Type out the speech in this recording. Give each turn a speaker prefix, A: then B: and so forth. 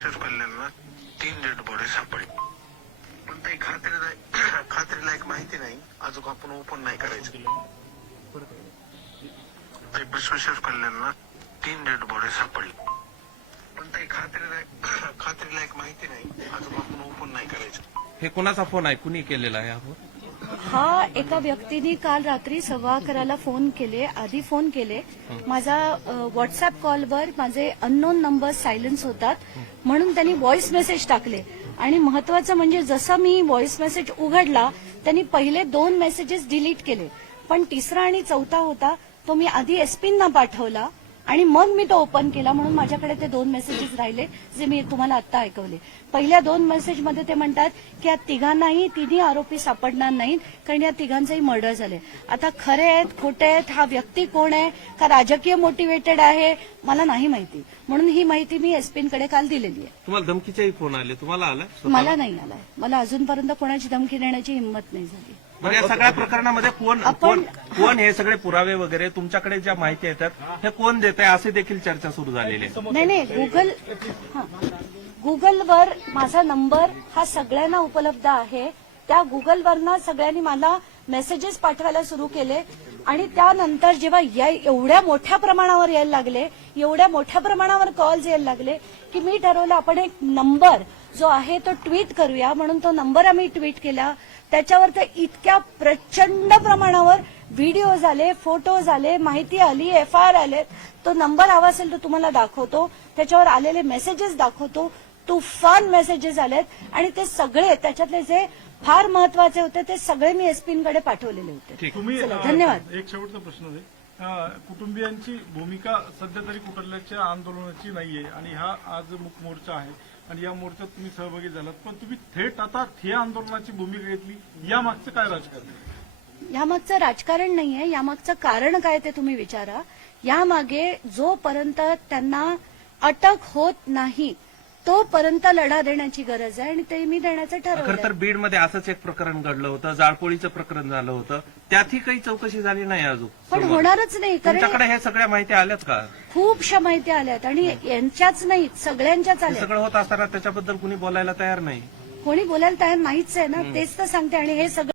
A: कल्याणला 3 dead body सापडली, पण काही खात्रीलायक माहिती नाही. अजून आपण ओपन नाही करायचं. बसवेश्वर कल्याणला 3 डेड बॉडी सापडली, पण काही खात्रीलायक माहिती नाही. अजून आपण ओपन नाही करायचं.
B: हे कोणाचा फोन आहे, कुणी केलेला आहे
C: हा एका व्यक्तीने काल रात्री 11:15 फोन केले. आधी फोन केले. माझा व्हॉट्सअप कॉलवर माझे अननोन नंबर सायलेन्स होतात म्हणून त्यांनी व्हॉइस मेसेज टाकले. आणि महत्वाचं म्हणजे जसं मी व्हॉइस मेसेज उघडला त्यांनी पहिले 2 मेसेजेस डिलीट केले, पण तिसरा आणि चौथा होता तो मी आधी एसपींना पाठवला आणि मग मी तो ओपन केला. म्हणून माझ्याकडे ते 2 मेसेजेस राहिले जे मी तुम्हाला आता ऐकवले. पहिल्या 2 मेसेजमध्ये ते म्हणतात की या तिघांनाही तिन्ही आरोपी सापडणार नाहीत कारण या तिघांचंही मर्डर झाले. आता खरे आहेत खोटे आहेत, हा व्यक्ती कोण आहे, का राजकीय मोटिवेटेड आहे, मला नाही माहिती. म्हणून ही माहिती मी एसपींकडे काल दिलेली आहे.
B: तुम्हाला धमकीचेही फोन आले, तुम्हाला आला?
C: मला नाही आलाय. मला अजूनपर्यंत कोणाची धमकी देण्याची हिंमत नाही झाली.
B: बरं, या सगळ्या प्रकरणामध्ये कोण हे सगळे पुरावे वगैरे तुमच्याकडे ज्या माहिती येतात हे कोण देत आहे असे देखील चर्चा सुरू झालेली आहे.
C: नाही गुगलवर माझा नंबर हा सगळ्यांना उपलब्ध आहे. त्या गुगलवरनं सगळ्यांनी मला मेसेजेस पाठवायला सुरू केले आणि त्यानंतर जेव्हा एवढ्या मोठ्या प्रमाणावर यायला लागले, एवढ्या मोठ्या प्रमाणावर कॉल्स यायला लागले की मी ठरवलं आपण एक नंबर जो आहे तो ट्विट करूया. म्हणून तो नंबर आम्ही ट्विट केला. त्याच्यावर तर इतक्या प्रचंड प्रमाणावर व्हिडिओज आले, फोटोज आले, माहिती आली, एफआयआर आले. तो नंबर हवा असेल तर तुम्हाला दाखवतो. त्याच्यावर आलेले मेसेजेस दाखवतो. तुफान मेसेजेस आलेत आणि ते सगळे त्याच्यातले जे फार महत्वाचे होते ते सगळे मी एसपींकडे पाठवलेले होते. धन्यवाद.
D: एक शेवटचा प्रश्न आहे. कुटुंबियांची भूमिका सध्या तरी कुठल्याच्या आंदोलनाची नाहीये आणि हा आज मुक मोर्चा आहे आणि या मोर्चात तुम्ही सहभागी झालात, पण तुम्ही थेट आता ठिय्या आंदोलनाची भूमिका घेतली. यामागचं काय राजकारण आहे?
C: यामागचं राजकारण नाहीये. यामागचं कारण काय ते तुम्ही विचारा. यामागे जोपर्यंत त्यांना अटक होत नाही तोपर्यंत लढा देण्याची गरज आहे आणि ते मी देण्याचं
B: खरं तर
C: ठरवलं.
B: बीडमध्ये असंच एक प्रकरण घडलं होतं, जाळपोळीचं प्रकरण झालं होतं, त्यातही काही चौकशी झाली नाही अजून.
C: पण होणारच नाही
B: तुमच्याकडे
C: कारण
B: हे सगळ्या माहिती आल्यात का?
C: खूपशा माहिती आल्यात आणि यांच्याच नाही सगळ्यांच्याच
B: हे
C: आल्या.
B: सगळं होत असताना त्याच्याबद्दल कुणी बोलायला तयार नाही.
C: कोणी बोलायला तयार नाहीच आहे ना, तेच तर सांगते. आणि हे सगळं